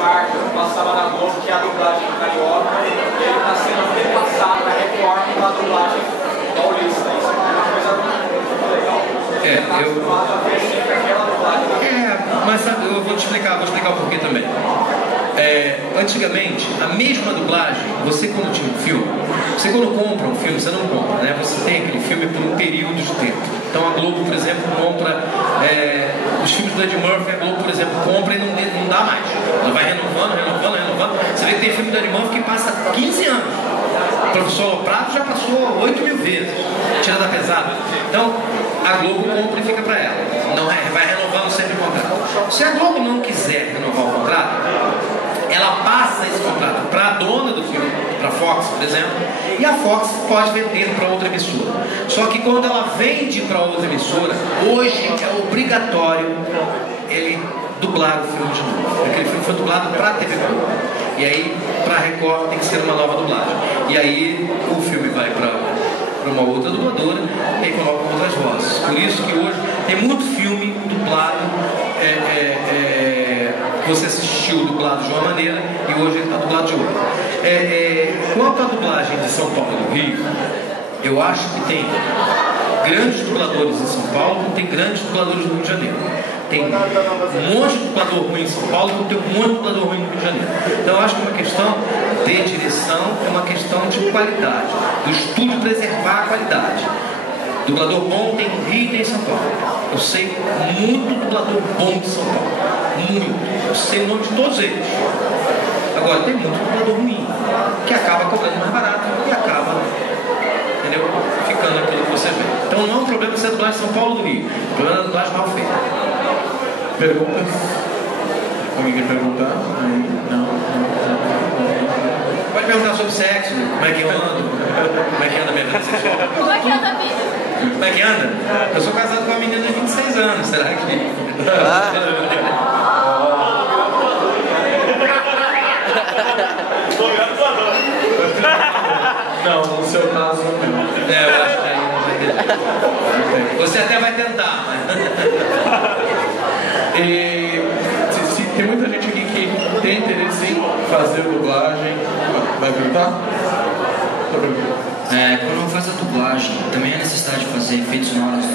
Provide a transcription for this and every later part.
parte que passava na Globo, que é a dublagem carioca, e ele está sendo repassado na Record com a dublagem paulista. Isso é uma coisa muito legal. Mas sabe, eu vou explicar o porquê também. Antigamente, a mesma dublagem, você quando tinha um filme, você quando compra um filme, você não compra, né? Você tem aquele filme por um período de tempo. Então a Globo, por exemplo, compra os filmes do Eddie Murphy, a Globo, por exemplo, compra e não dá mais. Ela vai renovando. Você vê que tem filme do Eddie Murphy que passa 15 anos. O Professor Prato já passou 8.000 vezes. Tira da pesada. Então, a Globo compra e fica para ela. Não vai renovando sempre o contrato. Se a Globo não quiser renovar o contrato, ela passa esse contrato para a dona do filme, para a Fox, por exemplo, e a Fox pode vender para outra emissora. Só que quando ela vende para outra emissora, hoje é obrigatório ele dublar o filme de novo. Aquele filme foi dublado para a TV Globo. E aí, para a Record, tem que ser uma nova dublagem. E aí, o filme vai para uma outra dubladora e aí coloca outras vozes. Por isso que hoje tem muito filme dublado, que você assistiu dublado de uma maneira e hoje ele está dublado de outra. Quanto à dublagem de São Paulo e do Rio, eu acho que tem grandes dubladores em São Paulo, como tem grandes dubladores no Rio de Janeiro. Tem um monte de dublador ruim em São Paulo, como tem um monte de dublador ruim no Rio de Janeiro. Então eu acho que é uma questão de direção, é uma questão de qualidade, do estúdio preservar a qualidade. Dublador bom tem no Rio e tem em São Paulo. Eu sei muito dublador bom de São Paulo, muito. Eu sei o nome de todos eles. Agora tem muito dublador ruim, que acaba cobrando mais barato e acaba, entendeu, ficando aquilo que você vê. Então não é um problema ser dublagem de São Paulo ou do Rio, o problema é a dublagem mal feita. Perguntas? Alguém quer perguntar? Não. Pode perguntar sobre sexo, como é que eu ando, como é que anda a minha vida sexual. Como é que anda a vida? Como é que anda? Eu sou casado com uma menina de 26 anos, será que... Não, no seu caso não. Eu acho que aí não vai ter. Você até vai tentar, mas... E se tem muita gente aqui que tem interesse em fazer dublagem, vai perguntar? Tá perguntando. Quando eu faço a dublagem, também há necessidade de fazer efeitos sonoros,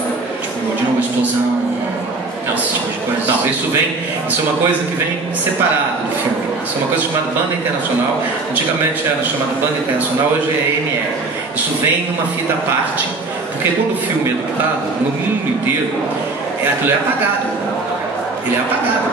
tipo, de novo, explosão, esse tipo de coisa? Não, isso é uma coisa que vem separado do filme. Isso é uma coisa chamada banda internacional. Antigamente era chamada banda internacional, hoje é EME. Isso vem numa fita à parte, porque quando o filme é dublado, no mundo inteiro, aquilo é apagado. Ele é apagado.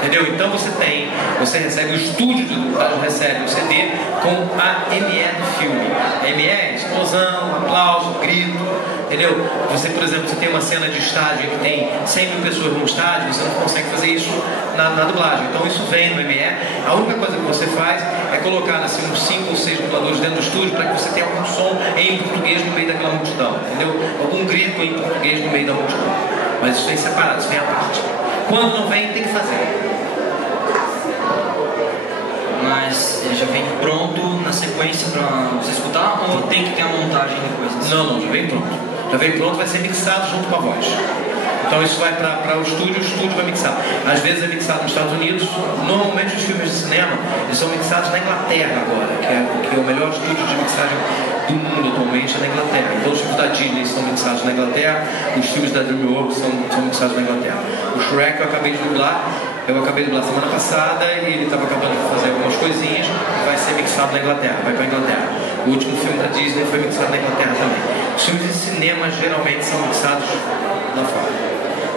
Entendeu? Então você recebe o estúdio de dublagem, recebe o CD com a ME do filme. ME é explosão, aplauso, grito, entendeu? Você, por exemplo, você tem uma cena de estádio que tem 100 mil pessoas no estádio, você não consegue fazer isso na dublagem. Então isso vem no ME. A única coisa que você faz é colocar assim, uns 5 ou 6 dubladores dentro do estúdio para que você tenha algum som em português no meio daquela multidão, entendeu? Algum grito em português no meio da multidão. Mas isso vem separado, isso vem à parte. Quando não vem, tem que fazer. Mas ele já vem pronto na sequência pra você escutar ou tem que ter a montagem depois? Não, já vem pronto. Já vem pronto, vai ser mixado junto com a voz. Então isso vai para o estúdio vai mixar. Às vezes é mixado nos Estados Unidos. Normalmente os filmes de cinema eles são mixados na Inglaterra agora, que é o melhor estúdio de mixagem do mundo atualmente é na Inglaterra. Então os filmes da Disney são mixados na Inglaterra, os filmes da DreamWorks são mixados na Inglaterra. O Shrek eu acabei de dublar semana passada e ele estava acabando de fazer algumas coisinhas e vai ser mixado na Inglaterra, vai para a Inglaterra. O último filme da Disney foi mixado na Inglaterra também. Os filmes de cinema geralmente são mixados lá fora.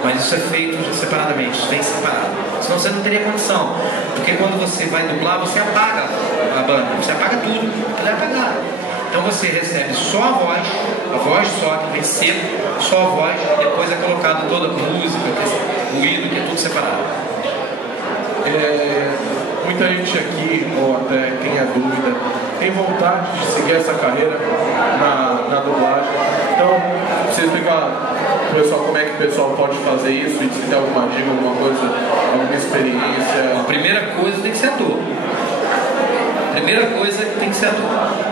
Mas isso é feito separadamente, isso vem separado. Senão você não teria condição. Porque quando você vai dublar, você apaga a banda, você apaga tudo, ela é apagada. Então você recebe só a voz só, que vem cedo, só a voz, e depois é colocada toda a música, o hino, que é tudo separado. Muita gente aqui, ou até quem é dúvida, tem vontade de seguir essa carreira na dublagem. Então, você explicar pro pessoal como é que o pessoal pode fazer isso, e se tem alguma dica, alguma coisa, alguma experiência. A primeira coisa tem que ser ator. Primeira coisa tem que ser ator.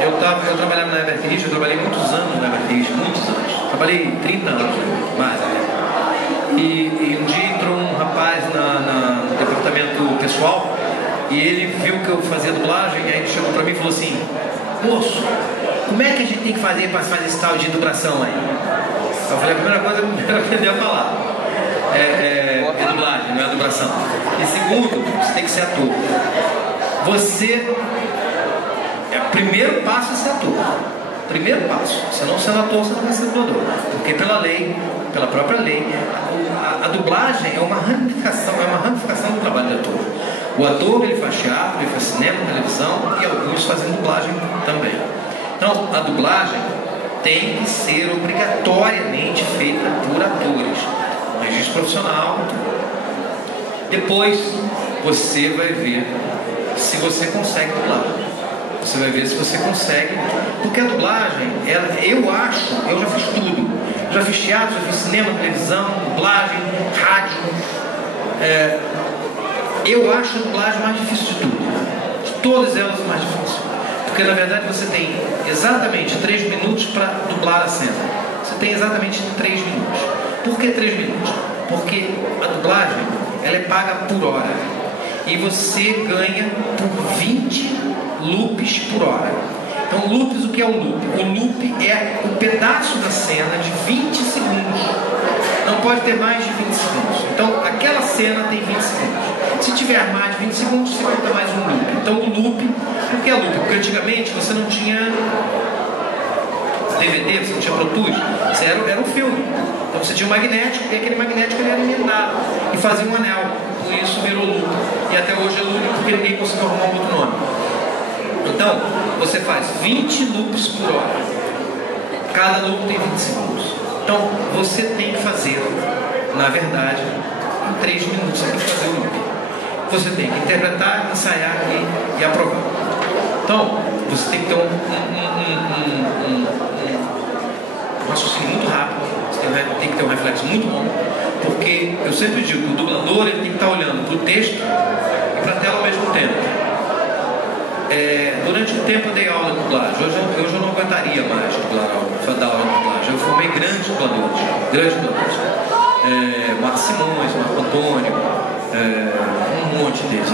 Eu trabalhava na Evertrich, eu trabalhei muitos anos na Evertrich, muitos anos. Trabalhei 30 anos, mais. E um dia entrou um rapaz no departamento pessoal, e ele viu que eu fazia dublagem, e aí ele chegou pra mim e falou assim: moço, como é que a gente tem que fazer para fazer esse tal de dublação aí? Eu falei: a primeira coisa eu quero aprender a falar. É dublagem, não é dublação. E segundo, você tem que ser ator. Primeiro passo é ser ator. Primeiro passo. Se não sendo ator, você não vai ser dublador. Porque pela lei, pela própria lei, a dublagem é uma ramificação do trabalho de ator. O ator, ele faz teatro, ele faz cinema, televisão, e alguns fazem dublagem também. Então, a dublagem tem que ser obrigatoriamente feita por atores. Um registro profissional. Depois, você vai ver se você consegue dublar. Você vai ver se você consegue. Porque a dublagem, eu já fiz tudo. Já fiz teatro, já fiz cinema, televisão, dublagem, rádio. Eu acho a dublagem mais difícil de tudo. De todas elas, mais difícil. Porque na verdade você tem exatamente 3 minutos para dublar a cena. Você tem exatamente 3 minutos. Por que 3 minutos? Porque a dublagem, ela é paga por hora. E você ganha por 20 loops por hora. Então, loops, o que é um loop? O loop é um pedaço da cena de 20 segundos. Não pode ter mais de 20 segundos. Então, aquela cena tem 20 segundos. Se tiver mais de 20 segundos, você conta mais um loop. Então, o loop, por que é loop? Porque antigamente você não tinha DVD, você não tinha Pro Tools, você era um filme. Então, você tinha um magnético, e aquele magnético ele era emendado e fazia um anel. Por isso virou loop. E até hoje é loop porque ninguém conseguiu arrumar um outro nome. Então, você faz 20 loops por hora. Cada loop tem 20 segundos. Então, você tem que fazer, na verdade, em 3 minutos você tem que fazer o loop. Você tem que interpretar, ensaiar e aprovar. Então, você tem que ter um raciocínio muito rápido. Você tem que ter um reflexo muito bom. Porque eu sempre digo que o dublador ele tem que estar olhando para o texto e para a tela ao mesmo tempo. Durante um tempo eu dei aula de dublagem. Hoje eu não aguentaria mais dar aula de dublagem. Eu formei grandes dubladores. Marcos Simões, Marco Antônio, um monte deles.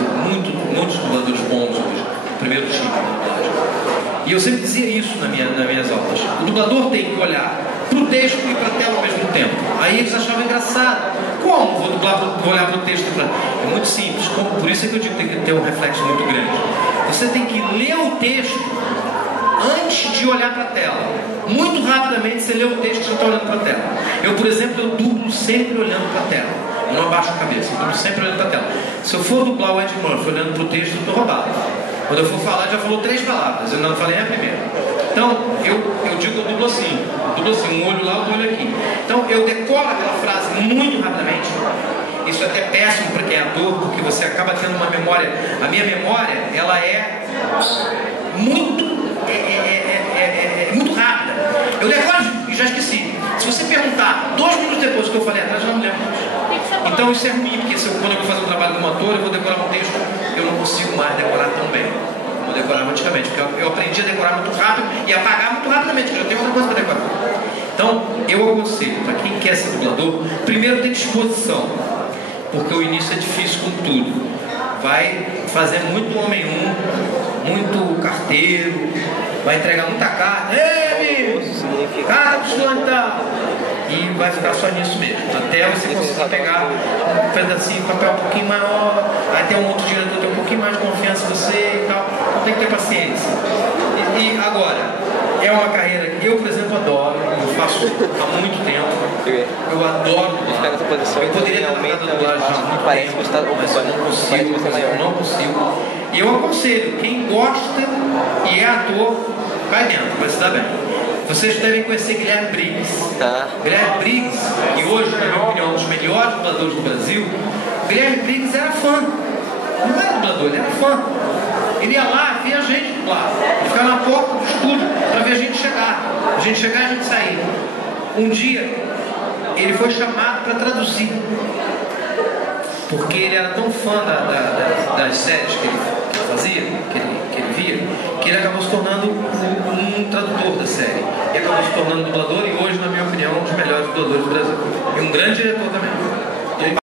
Muitos dubladores bons hoje. Primeiro time de dublagem. E eu sempre dizia isso nas minhas aulas. O dublador tem que olhar para o texto e para a tela ao mesmo tempo. Aí eles achavam engraçado. Como vou olhar para o texto? É muito simples. Por isso é que eu digo que tem que ter um reflexo muito grande. Você tem que ler o texto antes de olhar para a tela. Muito rapidamente você lê o texto e você está olhando para a tela. Eu, por exemplo, eu dublo sempre olhando para a tela. Eu não abaixo a cabeça, eu dublo sempre olhando para a tela. Se eu for dublar o Ed Murphy olhando para o texto, eu estou roubado. Quando eu for falar, já falou 3 palavras. Eu não falei a primeira. Então, eu digo que eu dublo assim, um olho lá, um olho aqui. Então, eu decoro aquela frase muito rapidamente. Isso é até péssimo para quem é ator, porque você acaba tendo uma memória. A minha memória, ela é muito rápida. Eu decoro e já esqueci. Se você perguntar 2 minutos depois do que eu falei atrás, eu não me lembro mais. Então, isso é ruim, porque quando eu vou fazer um trabalho como ator, eu vou decorar um texto, eu não consigo mais decorar tão bem. Eu decorava antigamente, porque eu aprendi a decorar muito rápido e apagar muito rapidamente, porque eu tenho outra coisa para decorar. Então, eu aconselho, para quem quer ser dublador, primeiro tem disposição, porque o início é difícil com tudo. Vai fazer muito homem muito carteiro, vai entregar muita carta, ei amigo, carta pro fulano e tal. E vai ficar só nisso mesmo, até você conseguir pegar um pedacinho de papel um pouquinho maior, aí tem um outro diretor tem um pouquinho mais de confiança em você e tal. Então tem que ter paciência. E agora, é uma carreira que eu, por exemplo, adoro, eu faço há muito tempo, eu adoro dublar. Eu poderia ter tentado dublagem há muito tempo, mas eu não consigo. E eu aconselho, quem gosta e é ator, vai dentro, vai se dar bem. Vocês devem conhecer Guilherme Briggs. Guilherme Briggs, que hoje, na minha opinião, é um dos melhores dubladores do Brasil. Guilherme Briggs era fã. Não era dublador, ele era fã. Ele ia lá, via a gente dublar. Ele ficava na porta do estúdio para ver a gente chegar. A gente chegar e a gente sair. Um dia, ele foi chamado para traduzir. Porque ele era tão fã das séries que ele fazia, que ele via, que ele acabou se tornando um tradutor da série. E acabou se tornando dublador e hoje, na minha opinião, um dos melhores dubladores do Brasil. E um grande diretor também.